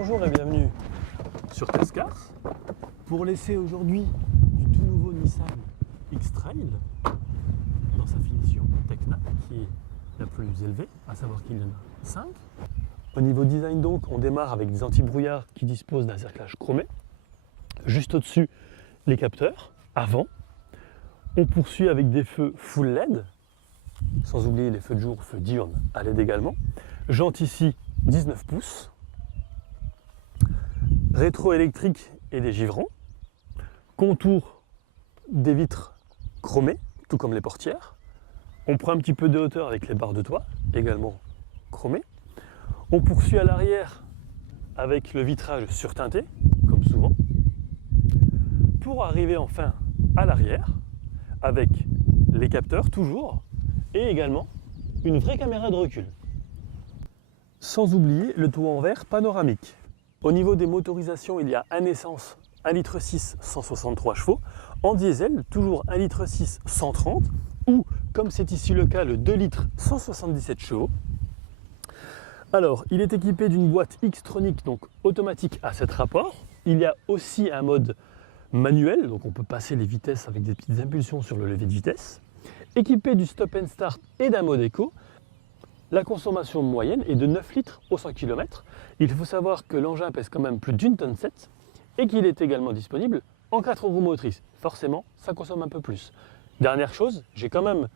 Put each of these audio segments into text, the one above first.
Bonjour et bienvenue sur Tescars pour laisser aujourd'hui du tout nouveau Nissan X-Trail dans sa finition Tecna qui est la plus élevée, à savoir qu'il y en a 5. Au niveau design donc, on démarre avec des anti-brouillards qui disposent d'un cerclage chromé. Juste au-dessus, les capteurs avant. On poursuit avec des feux full LED, sans oublier les feux de jour, feux diurnes à LED également. Jantes ici 19 pouces. Rétro électrique et des givrons. Contour des vitres chromées, tout comme les portières. On prend un petit peu de hauteur avec les barres de toit, également chromées. On poursuit à l'arrière avec le vitrage surteinté, comme souvent. Pour arriver enfin à l'arrière, avec les capteurs toujours, et également une vraie caméra de recul. Sans oublier le toit en verre panoramique. Au niveau des motorisations, il y a un essence 1,6 litre 163 chevaux, en diesel toujours 1,6 litre 130, ou comme c'est ici le cas, le 2 litres 177 chevaux. Alors, il est équipé d'une boîte Xtronic, donc automatique à 7 rapports. Il y a aussi un mode manuel, donc on peut passer les vitesses avec des petites impulsions sur le levier de vitesse. Équipé du stop and start et d'un mode éco. La consommation moyenne est de 9 litres au 100 km. Il faut savoir que l'engin pèse quand même plus d'1,7 tonne et qu'il est également disponible en 4 roues motrices. Forcément, ça consomme un peu plus. Dernière chose, j'ai quand même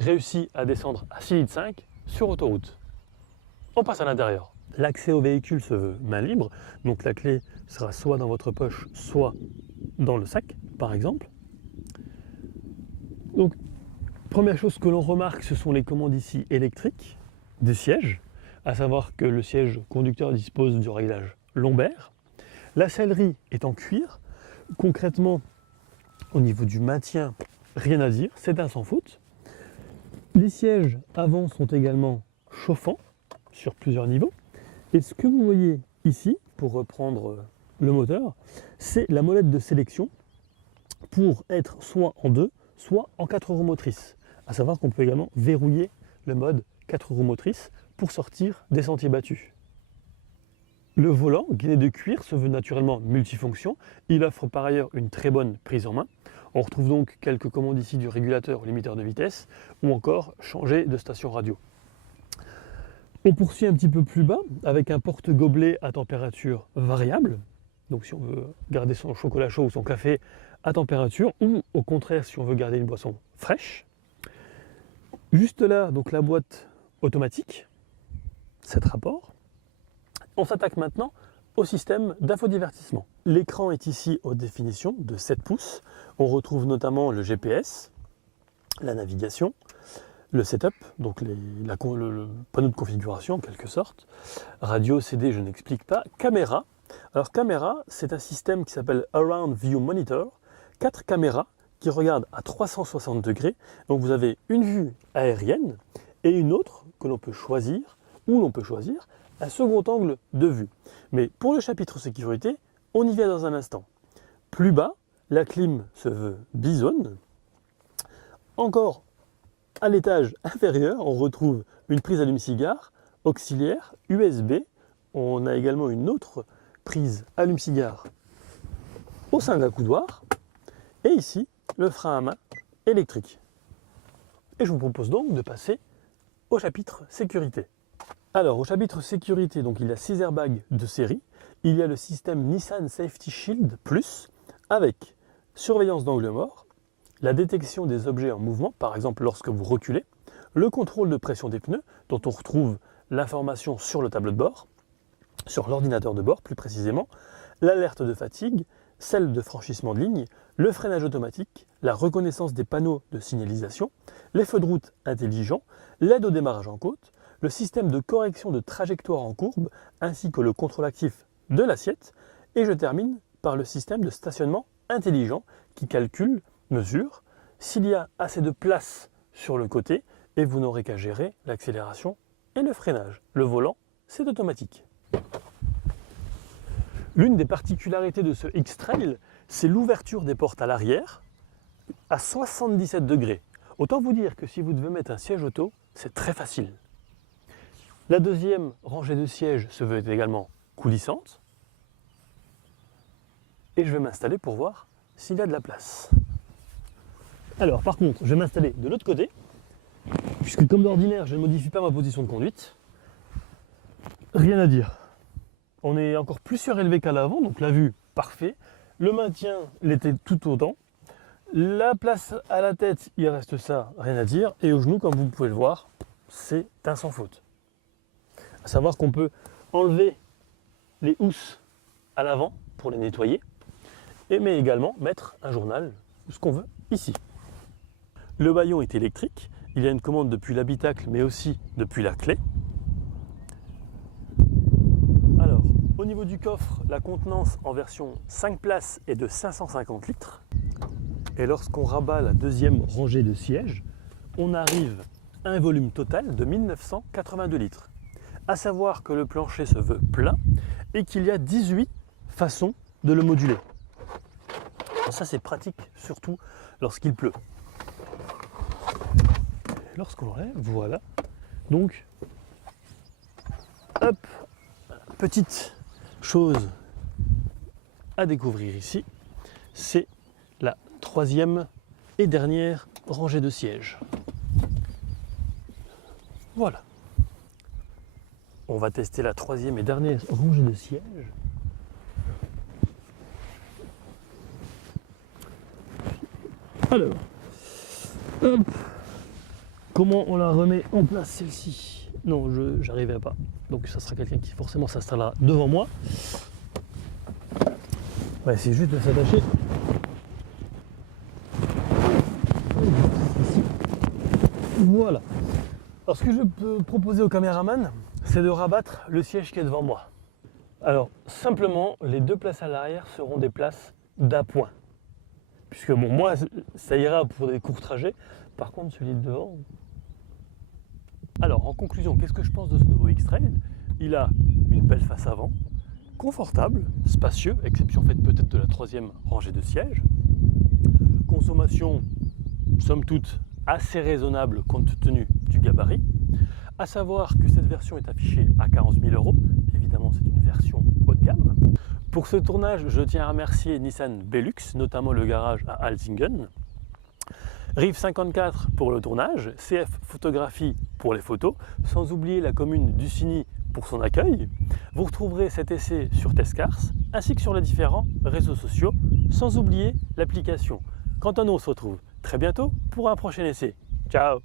réussi à descendre à 6,5 litres sur autoroute. On passe à l'intérieur. L'accès au véhicule se veut main libre, donc la clé sera soit dans votre poche, soit dans le sac, par exemple. Donc, première chose que l'on remarque, ce sont les commandes ici électriques du siège, à savoir que le siège conducteur dispose du réglage lombaire. La sellerie est en cuir. Concrètement, au niveau du maintien, rien à dire, c'est un sans faute. Les sièges avant sont également chauffants sur plusieurs niveaux. Et ce que vous voyez ici, pour reprendre le moteur, c'est la molette de sélection pour être soit en 2, soit en 4 roues motrices. À savoir qu'on peut également verrouiller le mode 4 roues motrices pour sortir des sentiers battus. Le volant, gainé de cuir, se veut naturellement multifonction. Il offre par ailleurs une très bonne prise en main. On retrouve donc quelques commandes ici du régulateur ou limiteur de vitesse, ou encore changer de station radio. On poursuit un petit peu plus bas avec un porte-gobelet à température variable. Donc si on veut garder son chocolat chaud ou son café à température, ou au contraire si on veut garder une boisson fraîche. Juste là, donc la boîte automatique, 7 rapports. On s'attaque maintenant au système d'infodivertissement. L'écran est ici haute définition de 7 pouces. On retrouve notamment le GPS, la navigation, le setup, donc le panneau de configuration en quelque sorte. Radio, CD, je n'explique pas. Caméra. Alors caméra, c'est un système qui s'appelle Around View Monitor. 4 caméras qui regardent à 360 degrés. Donc vous avez une vue aérienne et une autre que l'on peut choisir, ou l'on peut choisir un second angle de vue. Mais pour le chapitre sécurité, on y vient dans un instant. Plus bas, la clim se veut bisonne. Encore à l'étage inférieur, on retrouve une prise allume-cigare, auxiliaire, USB. On a également une autre prise allume-cigare au sein de la coudoir. Et ici, le frein à main électrique. Et je vous propose donc de passer au chapitre sécurité. Alors, au chapitre sécurité, donc, il y a 6 airbags de série. Il y a le système Nissan Safety Shield Plus avec surveillance d'angle mort, la détection des objets en mouvement, par exemple lorsque vous reculez, le contrôle de pression des pneus, dont on retrouve l'information sur le tableau de bord, sur l'ordinateur de bord plus précisément, l'alerte de fatigue, celle de franchissement de ligne, le freinage automatique, la reconnaissance des panneaux de signalisation, les feux de route intelligents, l'aide au démarrage en côte, le système de correction de trajectoire en courbe, ainsi que le contrôle actif de l'assiette, et je termine par le système de stationnement intelligent qui calcule, mesure, s'il y a assez de place sur le côté, et vous n'aurez qu'à gérer l'accélération et le freinage. Le volant, c'est automatique. L'une des particularités de ce X-Trail, c'est l'ouverture des portes à l'arrière à 77 degrés. Autant vous dire que si vous devez mettre un siège auto, c'est très facile. La deuxième rangée de sièges se veut également coulissante. Et je vais m'installer pour voir s'il y a de la place. Alors par contre, je vais m'installer de l'autre côté, puisque comme d'ordinaire, je ne modifie pas ma position de conduite. Rien à dire. On est encore plus surélevé qu'à l'avant, donc la vue, parfait. Le maintien l'était tout autant. La place à la tête, il reste ça, rien à dire. Et au genou, comme vous pouvez le voir, c'est un sans faute. À savoir qu'on peut enlever les housses à l'avant pour les nettoyer, mais également mettre un journal ou ce qu'on veut ici. Le bâillon est électrique, il y a une commande depuis l'habitacle mais aussi depuis la clé. Alors, au niveau du coffre, la contenance en version 5 places est de 550 litres. Et lorsqu'on rabat la deuxième rangée de sièges, on arrive à un volume total de 1982 litres. À savoir que le plancher se veut plein et qu'il y a 18 façons de le moduler. Ça c'est pratique, surtout lorsqu'il pleut. Lorsqu'on l'enlève, voilà. Donc, hop, petite chose à découvrir ici, c'est la troisième et dernière rangée de sièges. Voilà. On va tester la troisième et dernière rangée de sièges. Alors, hop, comment on la remet en place celle-ci? Non, j'arrivais pas. Donc ça sera quelqu'un qui forcément s'installera devant moi. On va essayer juste de s'attacher. Voilà. Alors ce que je peux proposer au caméraman, c'est de rabattre le siège qui est devant moi. Alors simplement, les deux places à l'arrière seront des places d'appoint. Puisque bon, moi, ça ira pour des courts trajets. Par contre, celui de devant... Alors, en conclusion, qu'est-ce que je pense de ce nouveau X-Trail? Il a une belle face avant, confortable, spacieux, exception faite peut-être de la troisième rangée de sièges. Consommation, somme toute, assez raisonnable compte tenu du gabarit. À savoir que cette version est affichée à 40 000 €. Évidemment, c'est une version haut de gamme. Pour ce tournage, je tiens à remercier Nissan Belux, notamment le garage à Alzingen. Rive 54 pour le tournage, CF Photographie pour les photos, sans oublier la commune d'Ussigny pour son accueil. Vous retrouverez cet essai sur Testcars, ainsi que sur les différents réseaux sociaux, sans oublier l'application. Quant à nous, on se retrouve très bientôt pour un prochain essai. Ciao!